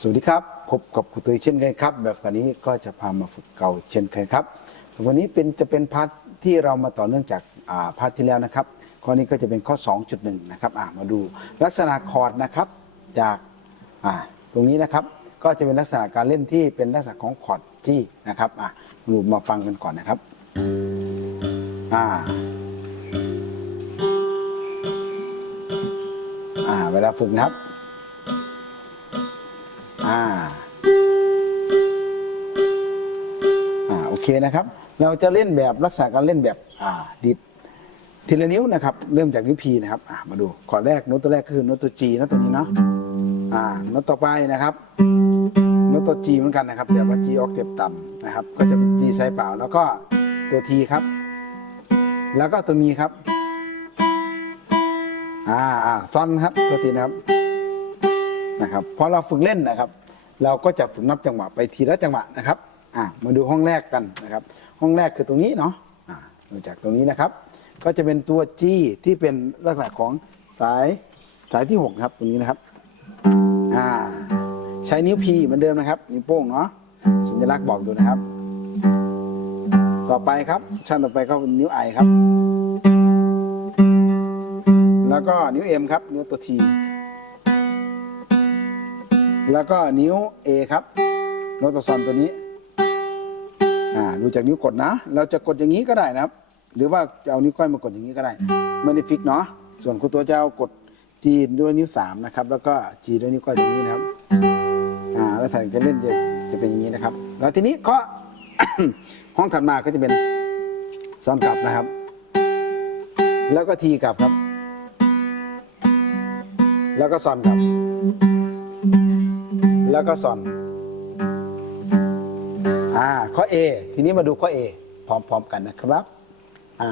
สวัสดีครับ พบกับครูเตยเช่นเคยครับ แบบวันนี้ก็จะพามาฝึกเก่าเช่นเคยครับ วันนี้เป็นจะเป็นพาร์ทที่เรามาต่อเนื่องจากาพาร์ทที่แล้วนะครับ ข้อนี้ก็จะเป็นข้อ 2.1 นะครับมาดูลักษณะคอร์ดนะครับจากาตรงนี้นะครับ ก็จะเป็นลักษณะการเล่นที่เป็นลักษณะของคอร์ดจี้นะครับมาดูมาฟังกันก่อนนะครับอ่าอ่าเวลาฝึกนะครับ อ่าอ่าโอเคนะครับ เราจะเล่นแบบลักษณะการเล่นแบบอ่าดิดทีละนิ้วนะครับ เริ่มจากนิ้วพีนะครับอ่ามาดูขอแรกโน้ตตัวแรกก็คือโน้ตตัวจีนะตัวนี้เนาะอ่าโน้ตต่อไปนะครับโน้ตตัวจีเหมือนกันนะครับแต่ว่าจีออกเต็บต่ำนะครับ ก็จะเป็นจีไซเปล่าแล้วก็ตัวทีครับ แล้วก็ตัวมีครับ อ่าอ่าซอนครับตัวตีนะครับ นะครับพอเราฝึกเล่นนะครับ เราก็จะฝึกนับจังหวะไปทีละจังหวะนะครับอ่ามาดูห้องแรกกันนะครับ ห้องแรกคือตรงนี้เนาะอ่าดูจากตรงนี้นะครับ ก็จะเป็นตัว G ที่เป็นลักษณะของสายสายที่6ครับตรงนี้นะครับอ่าใช้นิ้ว P เหมือนเดิมนะครับนิ้วโป้งเนาะสัญลักษณ์บอกดูนะครับ ต่อไปครับชั้นต่อไปก็เป็นนิ้ว I ครับ แล้วก็นิ้ว M ครับ นิ้วตัว T แล้วก็นิ้ว A ครับโนตซอนตัวนี้อ่าดูจากนิ้วกดนะ เราจะกดอย่างนี้ก็ได้นะครับ หรือว่าจะเอานิ้วก้อยมากดอย่างนี้ก็ได้ไม่ได้ฟิกเนาะส่วนคุณตัวจะเอากด G ด้วยนิ้ว3นะครับแล้วก็ G ด้วยนิ้วก้อยตรงนี้นะครับอ่าแล้วถ้าจะเล่นจะจะเป็นอย่างนี้นะครับ แล้วทีนี้ก็ ห้องถัดมาก็จะเป็นซ้อนกลับนะครับ แล้วก็ทีกลับครับ แล้วก็ซ้อนกลับ แล้วก็ซอนอ่าข้อ A ทีนี้มาดูข้อ A พร้อมๆกันนะครับอ่า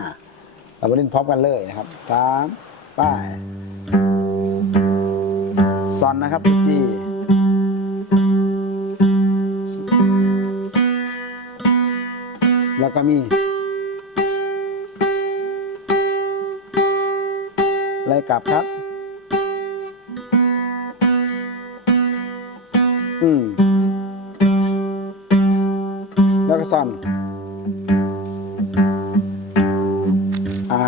เรามาเล่นพร้อมกันเลยนะครับสามป้ายซอนนะครับจีแล้วก็มีไล่กลับครับ แล้วก็ซอนอ่า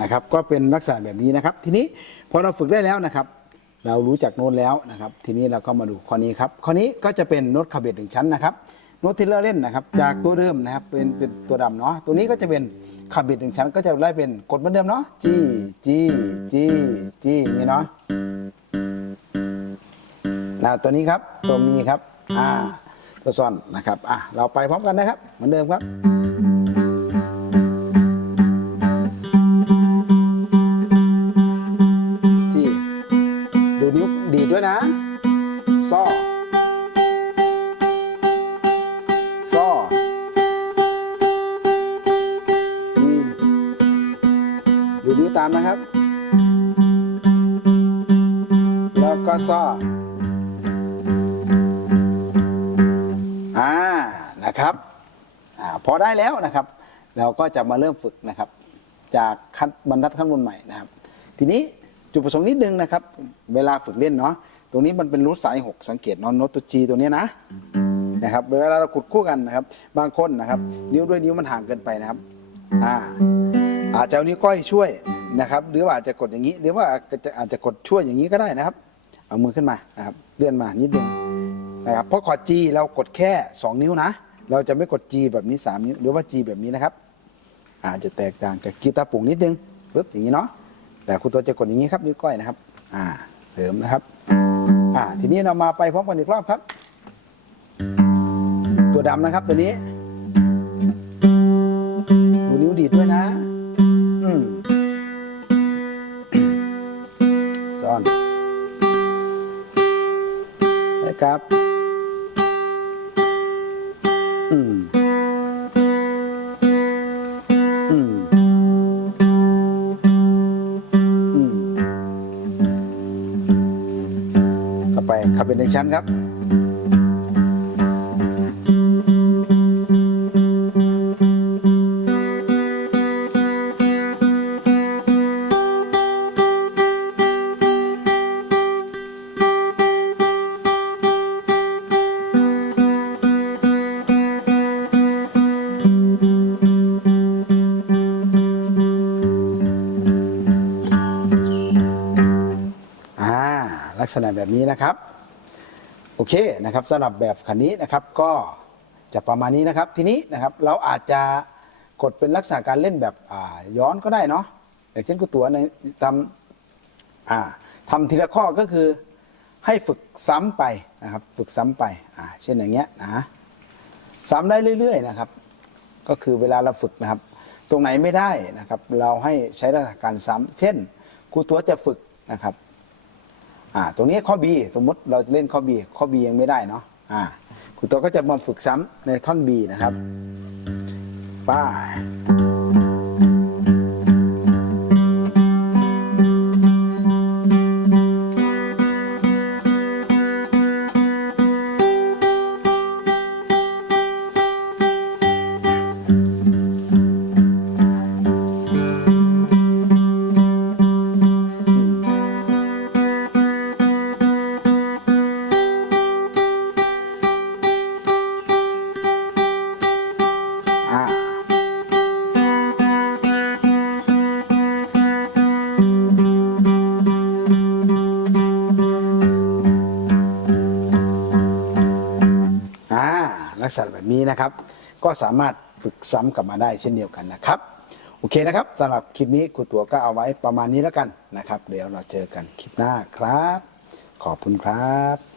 นะครับ ก็เป็นลักษณะแบบนี้นะครับ ทีนี้พอเราฝึกได้แล้วนะครับ เรารู้จักโน้ตแล้วนะครับ ทีนี้เราก็มาดูข้อนี้ครับข้อนี้ก็จะเป็นโน้ตคาเบตหนึ่งชั้นนะครับโน้ตที่เราเล่นนะครับ จากตัวเดิมนะครับเป็นเป็นตัวดำเนาะตัวนี้ก็จะเป็นคาเบตหนึ่งชั้นก็จะไล่เป็นกดเหมือนเดิมเนาะ G G G G นี่เนาะนะตัวนี้ครับตัวมีครับอ่า ตัวซ่อนนะครับอะเราไปพร้อมกันนะครับ เหมือนเดิมครับที่ดูนิ้วดีดด้วยนะซ่อซ่อดูนิ้วตามนะครับ แล้วก็ซ่อ นะครับอพอได้แล้วนะครับ เราก็จะมาเริ่มฝึกนะครับ จากขั้นบรรทัดขั้นบนใหม่นะครับ ทีนี้จุดประสงค์นิดนึงนะครับ เวลาฝึกเล่นเนาะตรงนี้มันเป็นรูทสายหกสังเกตเนอนโน้ตตัวจีตัวเนี้ยนะนะครับเวลาเราขุดคู่กันนะครับ บางคนนะครับ นิ้วด้วยนิ้วมันห่างเกินไปนะครับอ่าอาจจะเอานิ้วก้อยช่วยนะครับ หรือว่าอาจจะกดอย่างนี้ หรือว่าอาจจะอาจจะกดช่วยอย่างนี้ก็ได้นะครับ เอามือขึ้นมานะครับเลื่อนมานิดนึงนะครับเพราะคอร์ด G เรากดแค่ 2 นิ้วนะ เราจะไม่กด G แบบนี้3นิ้วหรือว่า G แบบนี้นะครับ อาจจะแตกต่างจากกีตาร์ปุ่งนิดนึงปึ๊บอย่างนี้เนาะแต่คุณตัวจะกดอย่างนี้ครับนิ้วก้อยนะครับ อ่า เสริมนะครับ อ่า ทีนี้เรามาไปพร้อมกันอีกรอบครับ ตัวดำนะครับตัวนี้ ดูนิ้วดีดด้วยนะอืมซ่อนนะครับ อืม อืม อืมต่อไปขับเป็นหนึ่งชั้นครับ กษณะแบบนี้นะครับ โอเคนะครับสำหรับแบบขันนี้นะครับก็จะประมาณนี้นะครับ ทีนี้นะครับเราอาจจะกดเป็นลักษณะการเล่นแบบย้อนก็ได้เนาะอย่างเช่นกูตัวในทำทำทีละข้อก็คือให้ฝึกซ้ำไปนะครับ ฝึกซ้ำไปอ่าเช่นอย่างเงี้ยนะซ้ำได้เรื่อย ๆ นะครับ ก็คือเวลาเราฝึกนะครับ ตรงไหนไม่ได้นะครับ เราให้ใช้ลักษณะการซ้ำเช่นครูตัวจะฝึกนะครับ อ่าตรงนี้ข้อ B สมมุติเราเล่นข้อ B ข้อ B ยังไม่ได้เนาะอ่าครูตัวก็จะมาฝึกซ้ำในท่อน B นะครับป้ายอ่า ลักษณะแบบนี้นะครับ ก็สามารถฝึกซ้ำกลับมาได้เช่นเดียวกันนะครับโอเคนะครับสำหรับคลิปนี้ครูตัวก็เอาไว้ประมาณนี้แล้วกันนะครับ เดี๋ยวเราเจอกันคลิปหน้าครับ ขอบคุณครับ